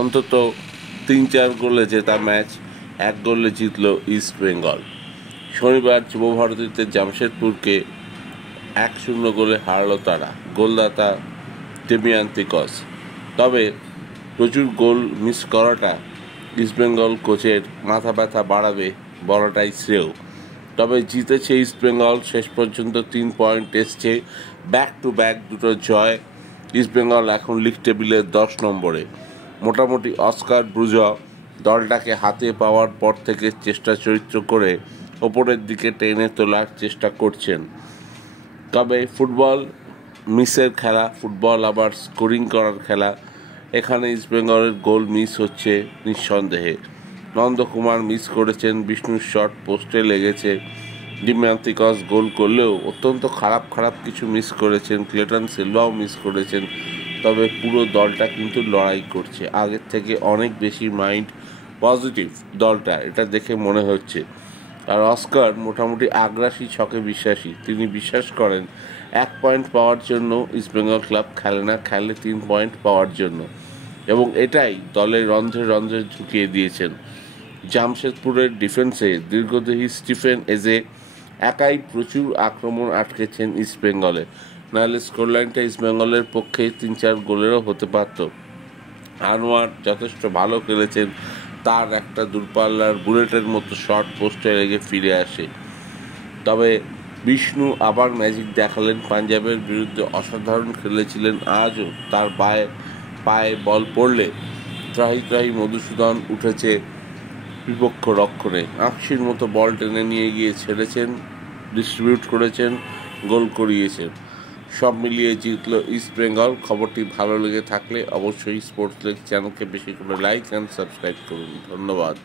অন্তত ৩-৪ গোলে জেতা ম্যাচ, ১ গোলে জিতল ইস্ট বেঙ্গল। শনিবার যুবভারতীতে জামশেদপুরকে ১-০ গোলে হারল তারা, গোলদাতা টেমিয়ান্তিকস। তবে প্রচুর গোল মিস করাটা ইস্টবেঙ্গল কোচের মাথা ব্যথা বাড়াবে বলাটাই শ্রেয়। তবে জিতেছে ইস্টবেঙ্গল, শেষ পর্যন্ত ৩ পয়েন্ট এসছে, ব্যাক টু ব্যাক দুটো জয়। ইস্টবেঙ্গল এখন লিগ টেবিলে ১০ নম্বরে। মোটামুটি অস্কার ব্রুজা দলটাকে হাতে পাওয়ার পর থেকে চেষ্টা চরিত্র করে ওপরের দিকে টেনে তোলার চেষ্টা করছেন। তবে ফুটবল মিসের খেলা, ফুটবল আবার স্কোরিং করার খেলা। এখানে ইস্টবেঙ্গলের গোল মিস হচ্ছে নিঃসন্দেহে। নন্দকুমার মিস করেছেন, বিষ্ণুর শট পোস্টে লেগেছে, ডিম্যান্তিকস গোল করলেও অত্যন্ত খারাপ কিছু মিস করেছেন, ক্লেটন সিলভাও মিস করেছেন। তবে পুরো দলটা কিন্তু লড়াই করছে, আগের থেকে অনেক বেশি মাইন্ড পজিটিভ দলটা, এটা দেখে মনে হচ্ছে। আর অস্কার মোটামুটি আগ্রাসী, ছকে বিশ্বাসী। তিনি বিশ্বাস করেন ১ পয়েন্ট পাওয়ার জন্য ইস্টবেঙ্গল ক্লাব খেলে না, খেলে ৩ পয়েন্ট পাওয়ার জন্য, এবং এটাই দলের রন্ধ্রে রন্ধ্রে ঢুকিয়ে দিয়েছেন। জামশেদপুরের ডিফেন্সে দীর্ঘদেহী স্টিফেন এজে একাই প্রচুর আক্রমণ আটকেছেন ইস্টবেঙ্গলে, নাহলে স্কোরলাইনটা ইস্টবেঙ্গলের পক্ষে ৩-৪ গোলেরও হতে পারত। আনোয়ার যথেষ্ট ভালো খেলেছেন, তার একটা দূরপাল্লার বুলেটের মতো শট পোস্টে লেগে ফিরে আসে। তবে বিষ্ণু আবার ম্যাজিক দেখালেন, পাঞ্জাবের বিরুদ্ধে অসাধারণ খেলেছিলেন। আজও তার পায়ে বল পড়লে ত্রাহি মধুসূদন উঠেছে বিপক্ষ রক্ষণে, আঁকশির মতো বল টেনে নিয়ে গিয়ে ছেড়েছেন, ডিস্ট্রিবিউট করেছেন, গোল করিয়েছেন। সব মিলিয়ে জিতল ইস্টবেঙ্গল। খবরটি ভালো লেগে থাকলে অবশ্যই স্পোর্টস লেগ চ্যানেলকে বেশি করে লাইক অ্যান্ড সাবস্ক্রাইব করুন। ধন্যবাদ।